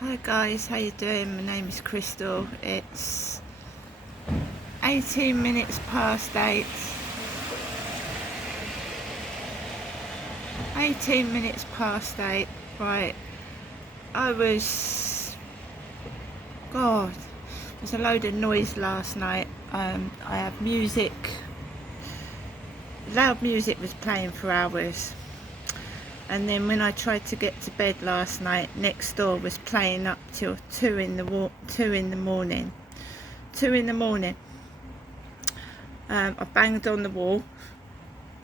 Hi guys, how you doing? My name is Crystal. It's 18 minutes past 8. 18 minutes past 8. Right. God, there's a load of noise last night. I had music, loud music was playing for hours. And then when I tried to get to bed last night, next door was playing up till 2 in the morning. 2 in the morning. I banged on the wall.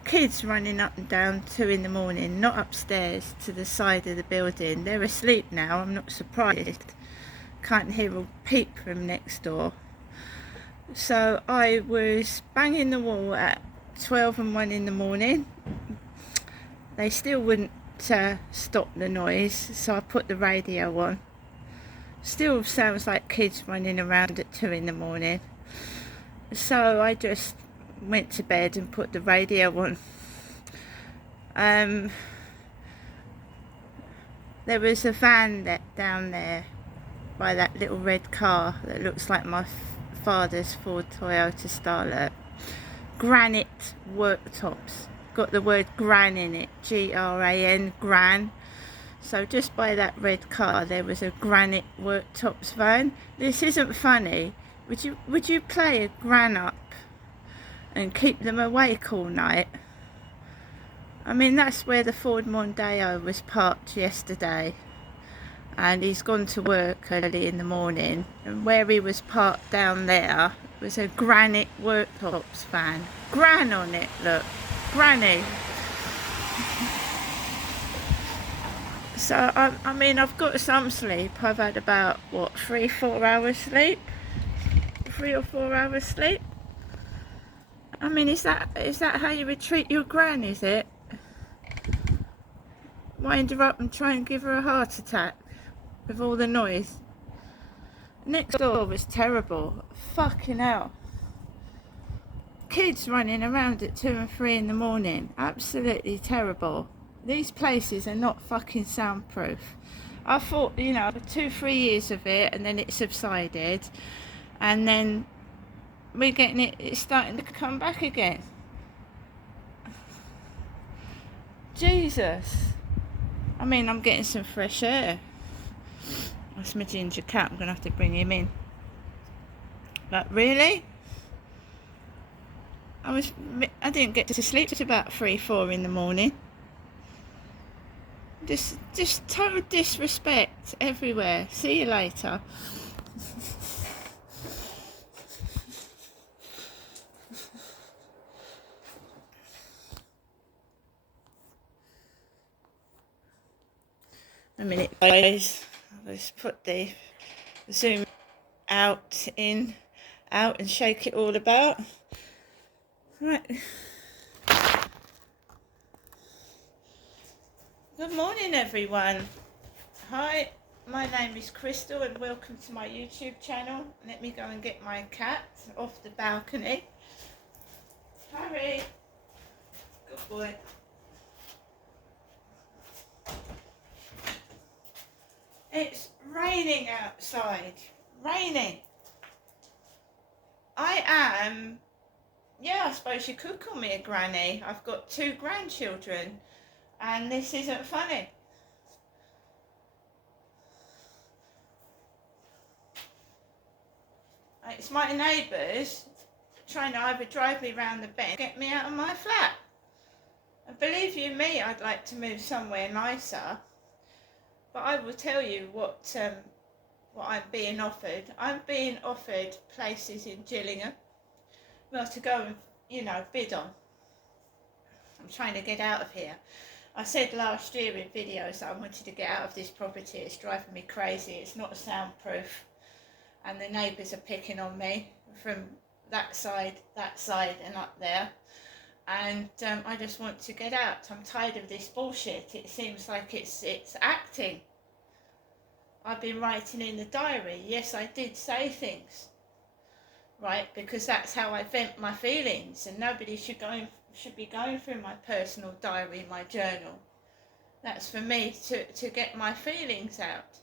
Kids running up and down 2 in the morning, not upstairs, to the side of the building. They're asleep now, I'm not surprised. Can't hear a peep from next door. So I was banging the wall at 12 and 1 in the morning. They still wouldn't stop the noise, so I put the radio on. Still sounds like kids running around at 2 in the morning. So I just went to bed and put the radio on. There was a van down there by that little red car that looks like my father's Ford Toyota Starlet. Granite worktops. Got the word gran in it. G-R-A-N, gran. So just by that red car there was a granite worktops van. This isn't funny. Would you play a gran up and keep them awake all night? I mean, that's where the Ford Mondeo was parked yesterday, and he's gone to work early in the morning, and where he was parked down there was a granite worktops van. Gran on it, look. Granny. So, I mean, I've got some sleep. I've had about, 3-4 hours sleep? 3 or 4 hours sleep? I mean, is that how you would treat your gran, is it? Wind her up and try and give her a heart attack with all the noise. Next door was terrible. Fucking hell. Kids running around at 2 and 3 in the morning. Absolutely terrible. These places are not fucking soundproof. I thought, 2-3 years of it, and then it subsided, and then we're getting it's starting to come back again. Jesus. I mean, I'm getting some fresh air. That's my ginger cat. I'm going to have to bring him in. But really? I didn't get to sleep till about 3-4 in the morning. Just total disrespect everywhere. See you later. A minute, guys. Let's put the zoom out and shake it all about. Right. Good morning, everyone. Hi, my name is Crystal, and welcome to my YouTube channel. Let me go and get my cat off the balcony. Harry, good boy. It's raining outside. Raining. I suppose you could call me a granny. I've got 2 grandchildren, and this isn't funny. It's my neighbours trying to either drive me round the bend or get me out of my flat. And believe you me, I'd like to move somewhere nicer. But I will tell you what I'm being offered. I'm being offered places in Gillingham, well, to go and, bid on. I'm trying to get out of here. I said last year in videos that I wanted to get out of this property. It's driving me crazy. It's not soundproof. And the neighbours are picking on me from that side, and up there. And I just want to get out. I'm tired of this bullshit. It seems like it's acting. I've been writing in the diary. Yes, I did say things, right? Because that's how I vent my feelings, and nobody should be going through my personal diary, my journal. That's for me to get my feelings out.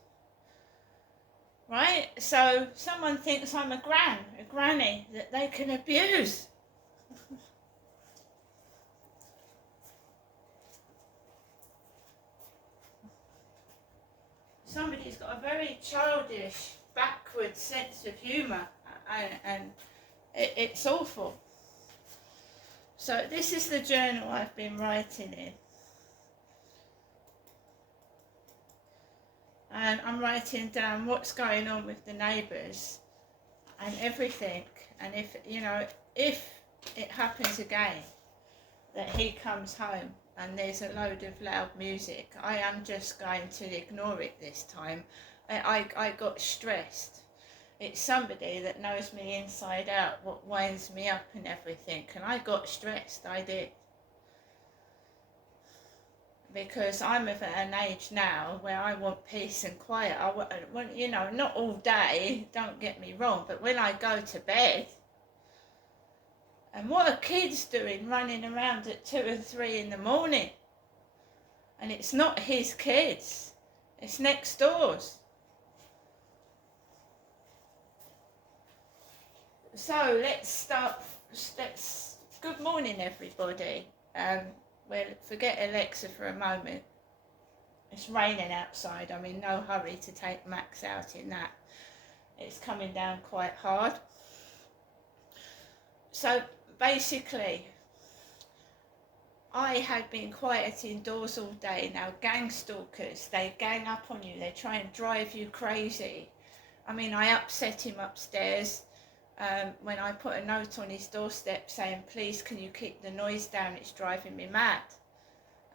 right? So someone thinks I'm a granny that they can abuse. Somebody's got a very childish, backward sense of humour, and it's awful. So this is the journal I've been writing in. And I'm writing down what's going on with the neighbours and everything. And if, you know, if it happens again that he comes home and there's a load of loud music, I am just going to ignore it this time. I got stressed. It's somebody that knows me inside out, what winds me up and everything, and I got stressed, I did. Because I'm of an age now where I want peace and quiet. I want, you know, not all day, don't get me wrong, but when I go to bed, and what are kids doing running around at 2 and 3 in the morning? And it's not his kids, it's next door's. So let's start. Good morning, everybody. Well, forget Alexa for a moment. It's raining outside. I'm in no hurry to take Max out in that. It's coming down quite hard. So basically, I had been quiet indoors all day. Now, gang stalkers, they gang up on you. They try and drive you crazy. I mean, I upset him upstairs. When I put a note on his doorstep saying, please can you keep the noise down, it's driving me mad.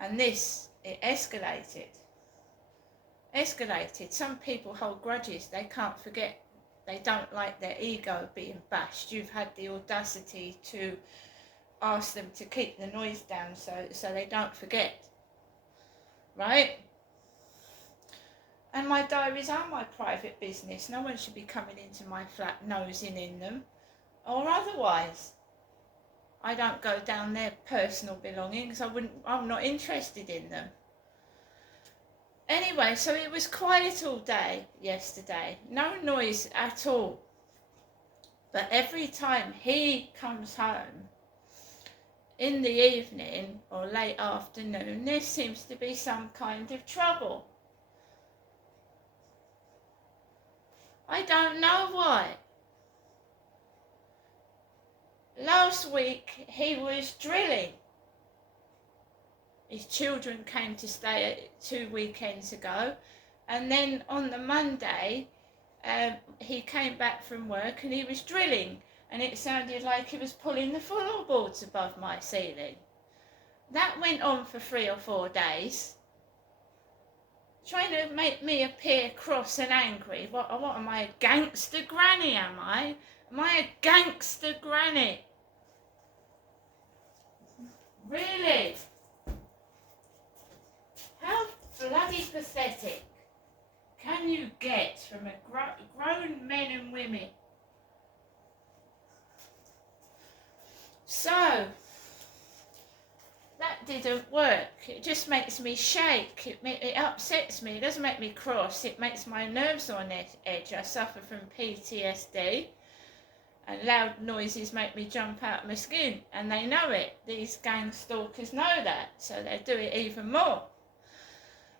And this, it escalated. Some people hold grudges, they can't forget, they don't like their ego being bashed. You've had the audacity to ask them to keep the noise down so they don't forget, right? And my diaries are my private business. No one should be coming into my flat nosing in them, or otherwise. I don't go down their personal belongings. I'm not interested in them. Anyway, so it was quiet all day yesterday. No noise at all. But every time he comes home in the evening or late afternoon, there seems to be some kind of trouble. I don't know why. Last week he was drilling. His children came to stay 2 weekends ago, and then on the Monday he came back from work and he was drilling, and it sounded like he was pulling the floorboards above my ceiling. That went on for 3 or 4 days. Trying to make me appear cross and angry. What am I, a gangster granny, am I? Am I a gangster granny? Really? How bloody pathetic can you get from a grown men and women? So, that didn't work. It just makes me shake. It upsets me. It doesn't make me cross. It makes my nerves on edge. I suffer from PTSD, and loud noises make me jump out of my skin. And they know it. These gang stalkers know that, so they do it even more.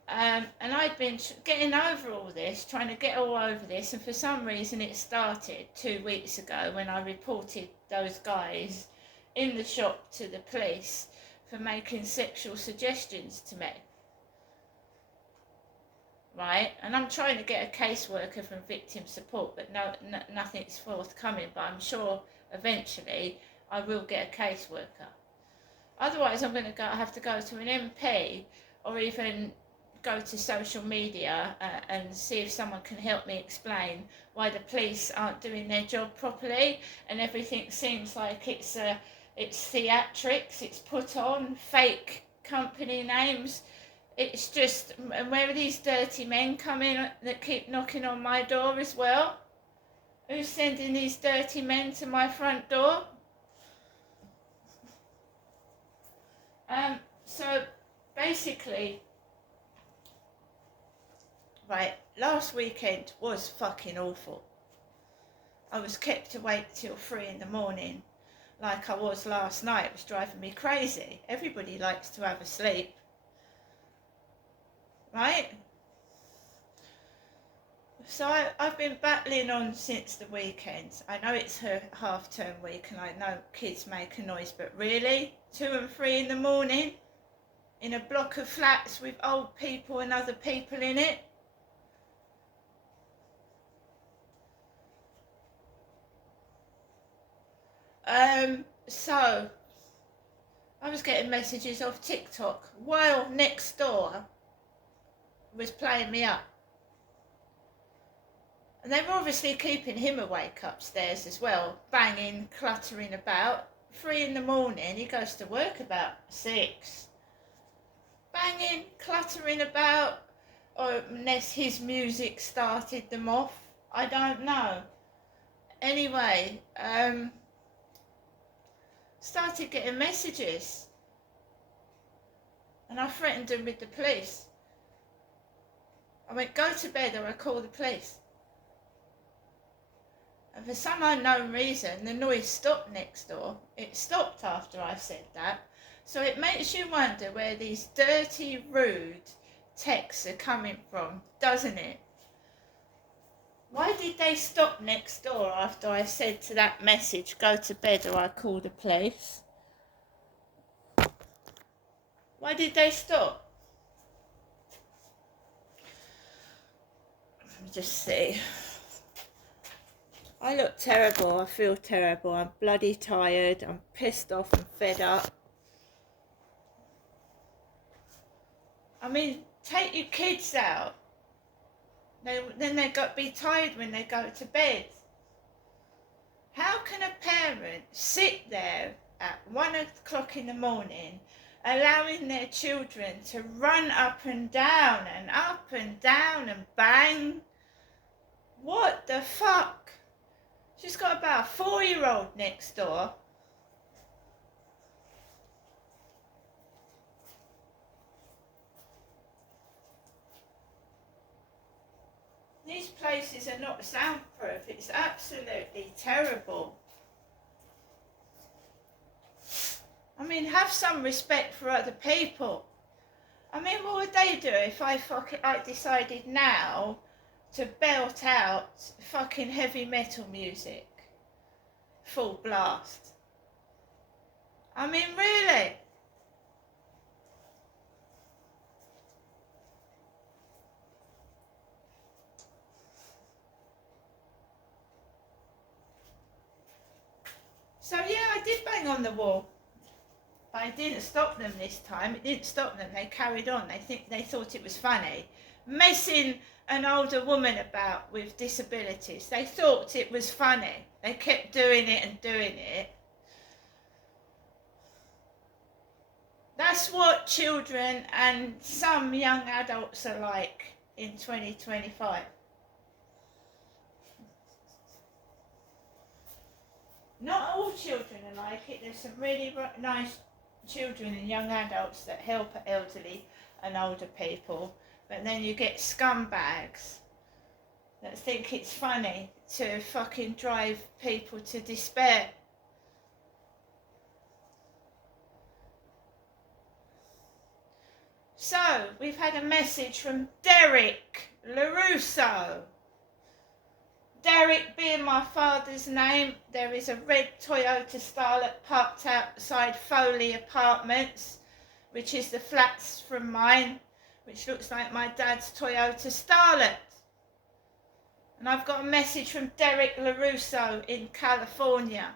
And I've been getting over all this, trying to get all over this, and for some reason it started 2 weeks ago when I reported those guys in the shop to the police for making sexual suggestions to me, right? And I'm trying to get a caseworker from victim support, but nothing's forthcoming, but I'm sure eventually I will get a caseworker. Otherwise I'm going to have to go to an MP, or even go to social media and see if someone can help me explain why the police aren't doing their job properly, and everything seems like it's theatrics, it's put on, fake company names. It's just, and where are these dirty men coming that keep knocking on my door as well? Who's sending these dirty men to my front door? So basically, Right, last weekend was fucking awful. I was kept awake till 3 in the morning, like I was last night. It was driving me crazy. Everybody likes to have a sleep, right? So I've been battling on since the weekend. I know it's her half-term week and I know kids make a noise, but really? 2 and 3 in the morning? In a block of flats with old people and other people in it? So I was getting messages off TikTok while next door was playing me up. And they were obviously keeping him awake upstairs as well, banging, cluttering about. 3 in the morning, he goes to work about 6. Banging, cluttering about, or unless his music started them off. I don't know. Anyway, started getting messages. And I threatened him with the police. I went, go to bed or I call the police. And for some unknown reason, the noise stopped next door. It stopped after I said that. So it makes you wonder where these dirty, rude texts are coming from, doesn't it? Why did they stop next door after I said to that message, go to bed or I call the police? Why did they stop? Let me just see. I look terrible, I feel terrible, I'm bloody tired, I'm pissed off and fed up. I mean, take your kids out. Then they've got to be tired when they go to bed. How can a parent sit there at 1 o'clock in the morning allowing their children to run up and down and bang? What the fuck? She's got about a 4-year-old next door. These places are not soundproof. It's absolutely terrible. I mean, have some respect for other people. I mean, what would they do if I decided now to belt out fucking heavy metal music? Full blast. I mean, really? So yeah, I did bang on the wall. But I didn't stop them this time. It didn't stop them. They carried on. They thought it was funny. Messing an older woman about with disabilities. They thought it was funny. They kept doing it and doing it. That's what children and some young adults are like in 2025. Not all children are like it. There's some really nice children and young adults that help elderly and older people. But then you get scumbags that think it's funny to fucking drive people to despair. So, we've had a message from Derek LaRusso. Derek being my father's name, there is a red Toyota Starlet parked outside Foley Apartments, which is the flats from mine, which looks like my dad's Toyota Starlet. And I've got a message from Derek LaRusso in California,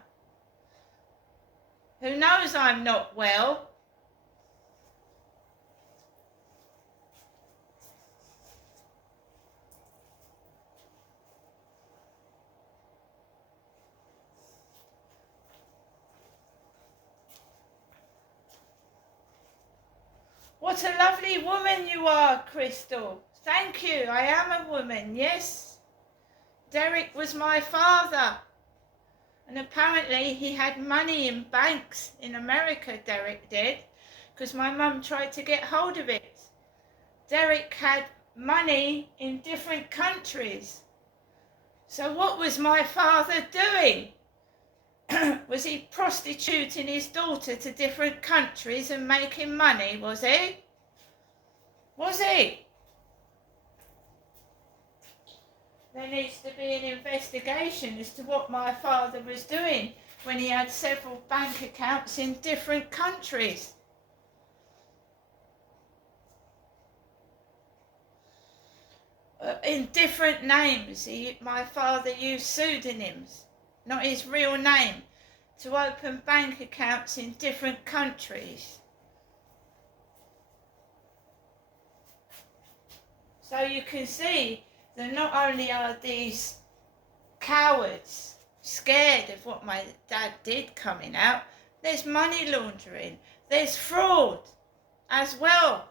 who knows I'm not well. What a lovely woman you are, Crystal. Thank you. I am a woman, yes. Derek was my father. And apparently he had money in banks in America, Derek did, because my mum tried to get hold of it. Derek had money in different countries. So what was my father doing? Was he prostituting his daughter to different countries and making money, was he? Was he? There needs to be an investigation as to what my father was doing when he had several bank accounts in different countries. In different names. My father used pseudonyms, not his real name, to open bank accounts in different countries. So you can see that not only are these cowards scared of what my dad did coming out, there's money laundering, there's fraud as well.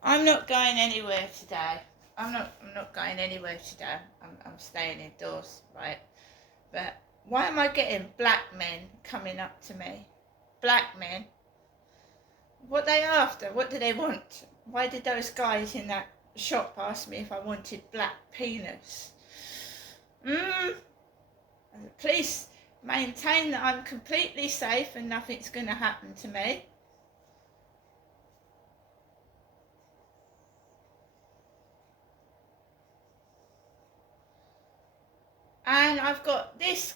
I'm not going anywhere today. I'm not going anywhere today. I'm staying indoors, right? But why am I getting black men coming up to me? Black men? What are they after? What do they want? Why did those guys in that shop ask me if I wanted black penis? And the police maintain that I'm completely safe and nothing's going to happen to me. And I've got this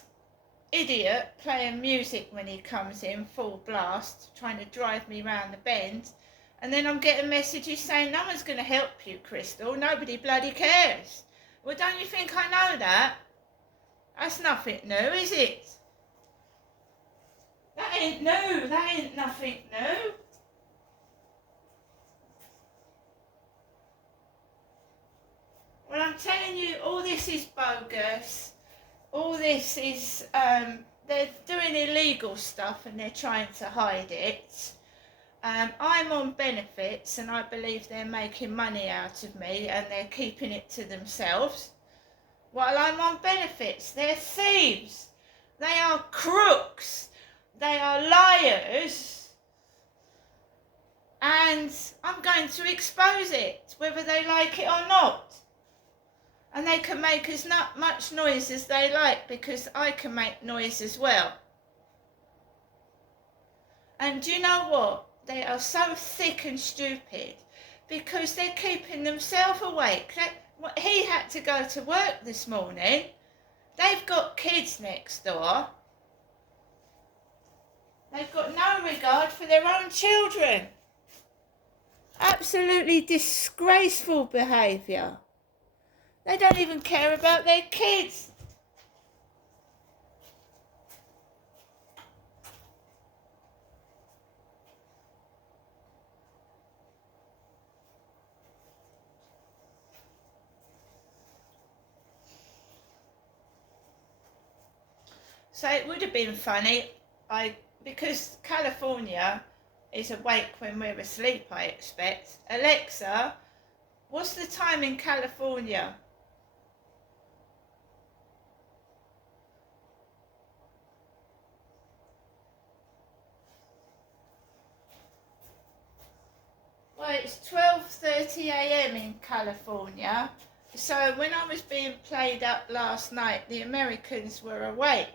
idiot playing music when he comes in, full blast, trying to drive me round the bend. And then I'm getting messages saying, no one's going to help you, Crystal. Nobody bloody cares. Well, don't you think I know that? That's nothing new, is it? That ain't new. That ain't nothing new. Well, I'm telling you, all this is bogus. All this is, they're doing illegal stuff and they're trying to hide it. I'm on benefits and I believe they're making money out of me and they're keeping it to themselves. While I'm on benefits, they're thieves. They are crooks. They are liars. And I'm going to expose it, whether they like it or not. And they can make as much noise as they like because I can make noise as well. And do you know what? They are so thick and stupid because they're keeping themselves awake. He had to go to work this morning. They've got kids next door. They've got no regard for their own children. Absolutely disgraceful behaviour. They don't even care about their kids. So it would have been funny, because California is awake when we're asleep, I expect. Alexa, what's the time in California? Well, it's 12:30 a.m. in California. So when I was being played up last night, the Americans were awake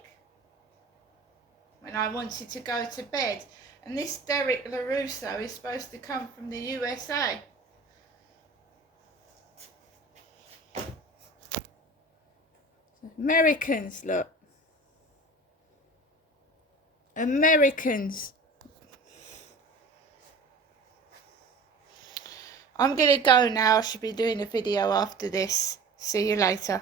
when I wanted to go to bed. And this Derek LaRusso is supposed to come from the USA. Americans, look. Americans. I'm going to go now. I should be doing a video after this. See you later.